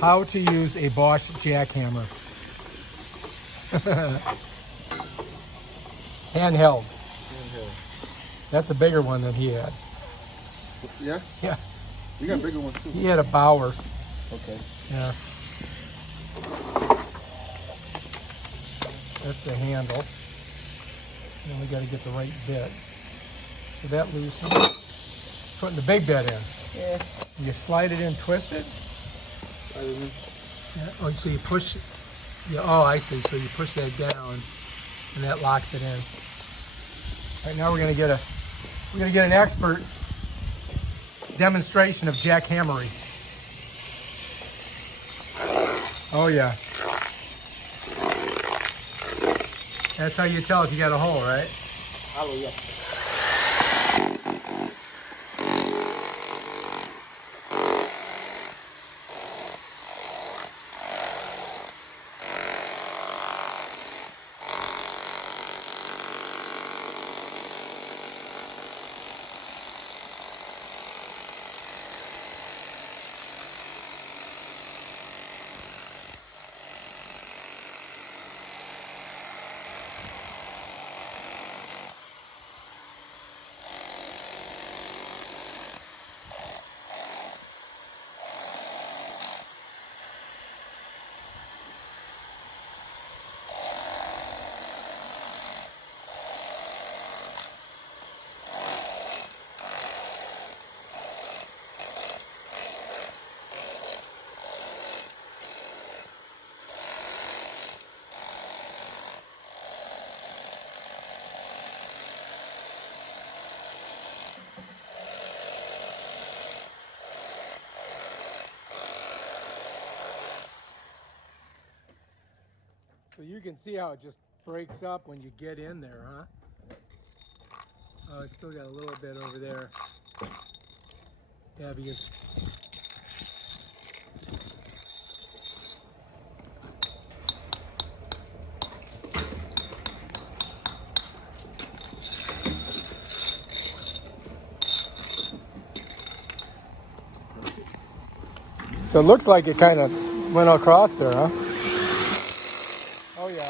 how to use a Bosch jackhammer. Handheld. That's a bigger one than he had. Yeah? Yeah. We got bigger ones too. He had a Bauer. Okay. Yeah. That's the handle. And we got to get the right bit. So that loosens. It's putting the big bit in. Yeah. You slide it in, twist it. I don't know. Yeah. Oh, so you push. Yeah. Oh, I see. So you push that down, and that locks it in. All right. Now we're gonna get an expert demonstration of jackhammery. Oh yeah. That's how you tell if you got a hole, right? Hello, yeah. So you can see how it just breaks up when you get in there, huh? Oh, it's still got a little bit over there. Yeah, because so it looks like it kind of went across there, huh? Oh yeah.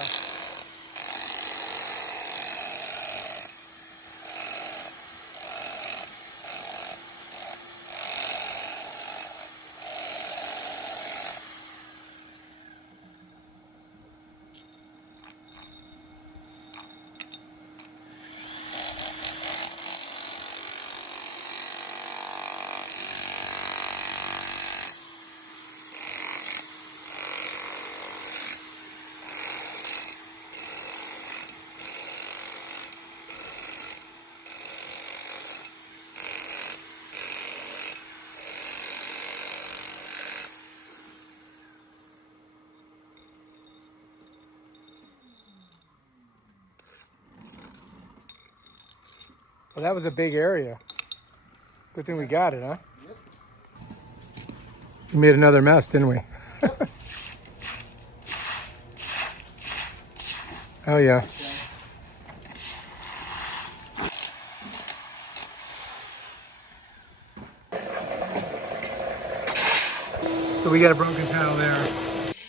Well, that was a big area. Good thing we got it, huh? Yep. We made another mess, didn't we? Oh yeah. So we got a broken tile there.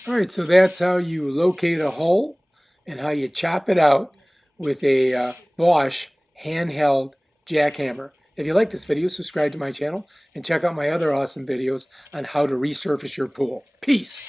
All right, so that's how you locate a hole and how you chop it out with a Bosch handheld jackhammer. If you like this video, subscribe to my channel and check out my other awesome videos on how to resurface your pool. Peace.